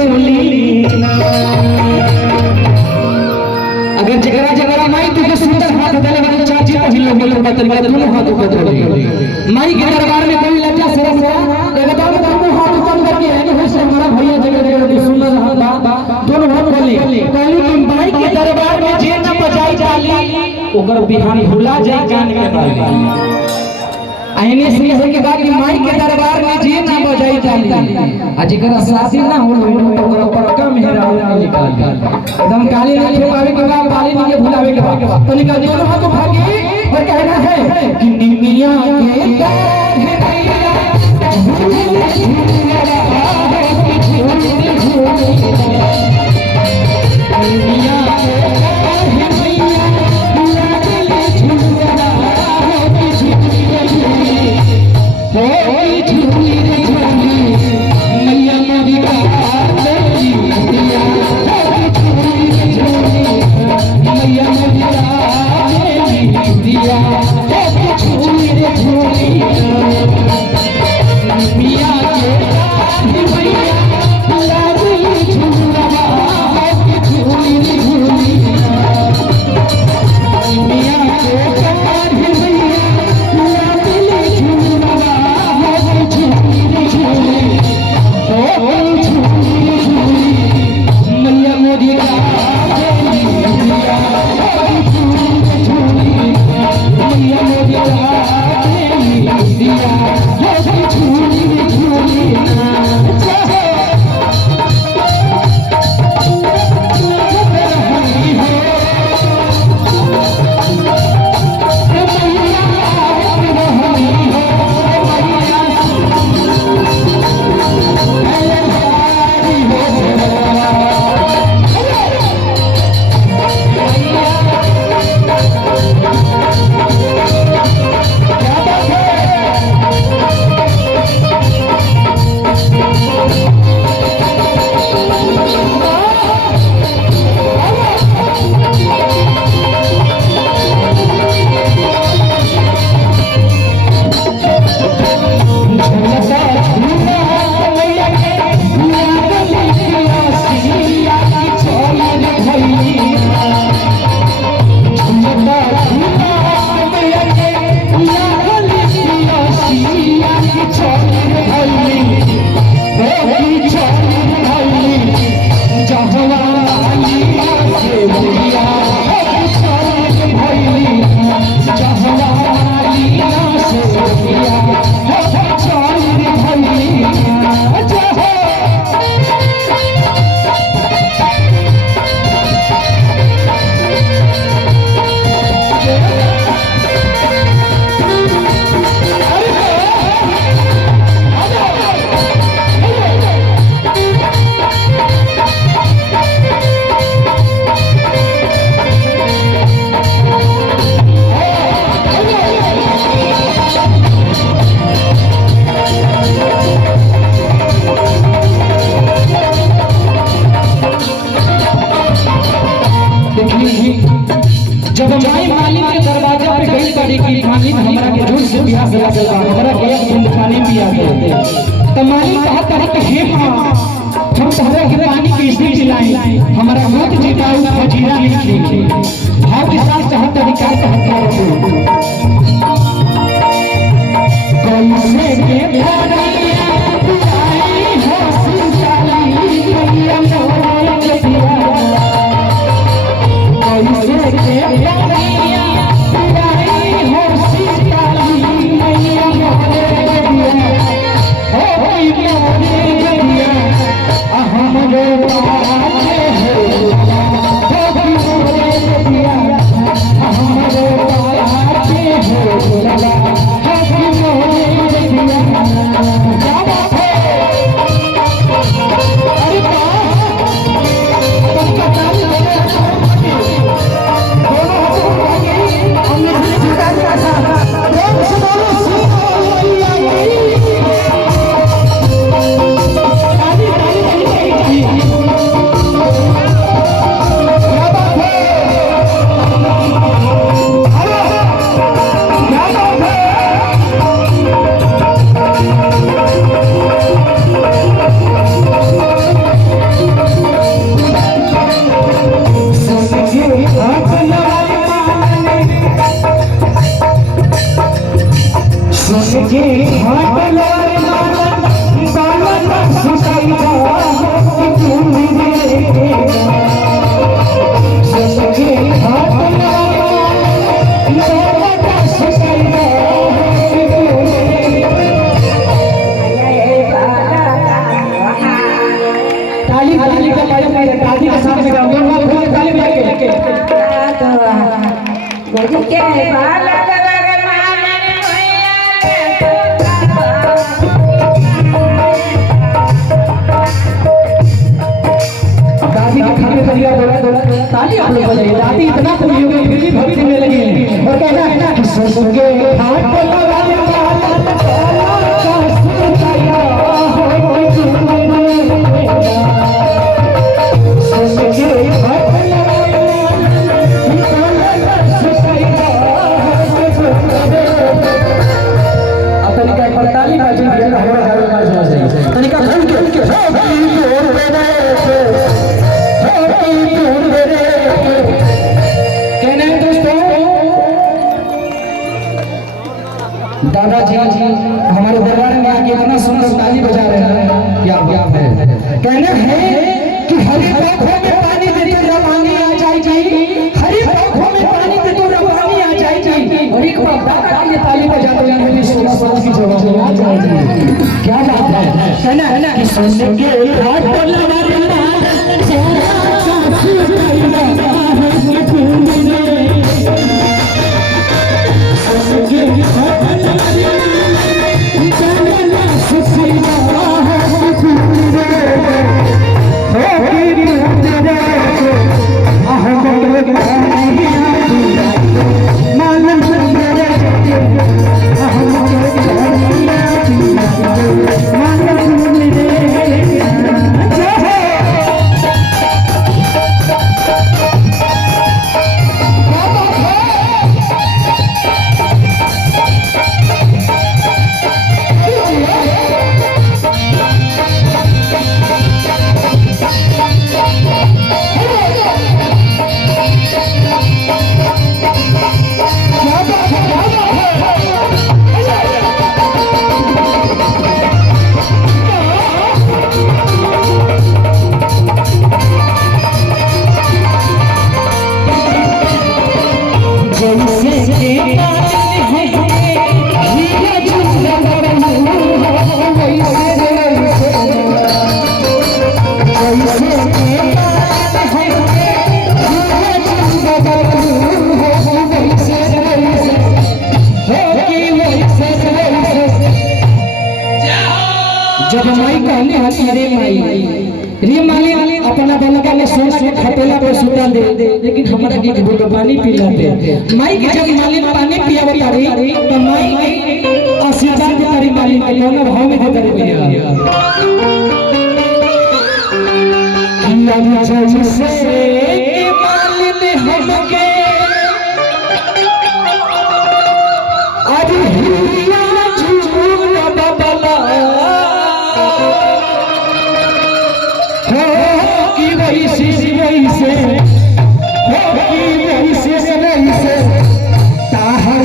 झोली अगर जगरा जगरा माई तुझे सुंदर हाथ दले वाली चाची पहिलो बोलो बतन वाला दोनों हाथों को जोड़े माई के दरबार में कोई लज्जा शर्म ना एक बार दोनों हाथ ऊपर करके है कि होश हमारा भैया जगह जगह सुंदर हाथ दोनों हाथ बोले कहली तुम माई के दरबार में जे न बजाई डाली ओकर बिहान भुला जाए जान के बाली आईने से के बाद माई के दरबार में जे ना बजाई डाली आ जेकरा शादी ना हो ओकरा पक्का मेहरा निकाल एकदम काली नहीं पावे के बाद काली नहीं भुलावे के बाद तो निकाल दोनों हाथ भागी और कहना है कि निमिया के दाग नैया निमिया जब माई मालिक के दरवाजा पे गई बड़ी की मालिक हमरा के जोर से बियाह से लागल बा हमरा के एक बूंद पानी पिया दे त मालिक कहत है कि हे मां हम तोहरा के पानी कैसे पिलाई हमरा मौत जिताऊ फजीरा नहीं थी भाव के साथ चाहत अधिकार कहत है कैसे के प्यारिया बुलाई हो सिंचाई मैया मोर के पिया कैसे के प्यारिया बुलाई हो सिंचाई मैया मोर के पिया हो मोर के पिया हमरो पाके हो मोर के पिया हमरो पाके हो ताली आप लोग बजाइए। दादी इतना खुली हो गई फिर भी भक्ति में लगी है और कहना है कि ससुके हाथ पे लगाने वाला का सुताया हो ससुके हाथ पे लगाने वाला सुताया अब तनिका एक बार ताली बजाइए हमारा घर तनिका खोल के दादाजी हमारे दरबार में आके इतना सुंदर ताली बजा रहे हैं क्या बात है। कहना है कि हरी आंखों में पानी दे तो रवानी आ जाएगी, हरी आंखों में पानी दे तो रवानी आ जाएगी। और एक बार दादा के ताली बजाते जाने में 16 साल की जवानी आ जाएगी। क्या बात है। कहना है ना कि सुन के हाथ पर लगा जब माई कहने हसी रे माई अपना बलका में सोना के खपेला पे सुता दे लेकिन हमारा के बोल पानी पिलाते माई के जब मालिन पानी पियावे तारी तो माई आशीर्वाद दे तारी मालिन के दोनों भाव में दे तारी भैया किया जैसे के मालिन हमके आज हिया झूला बबला वैसे ताहर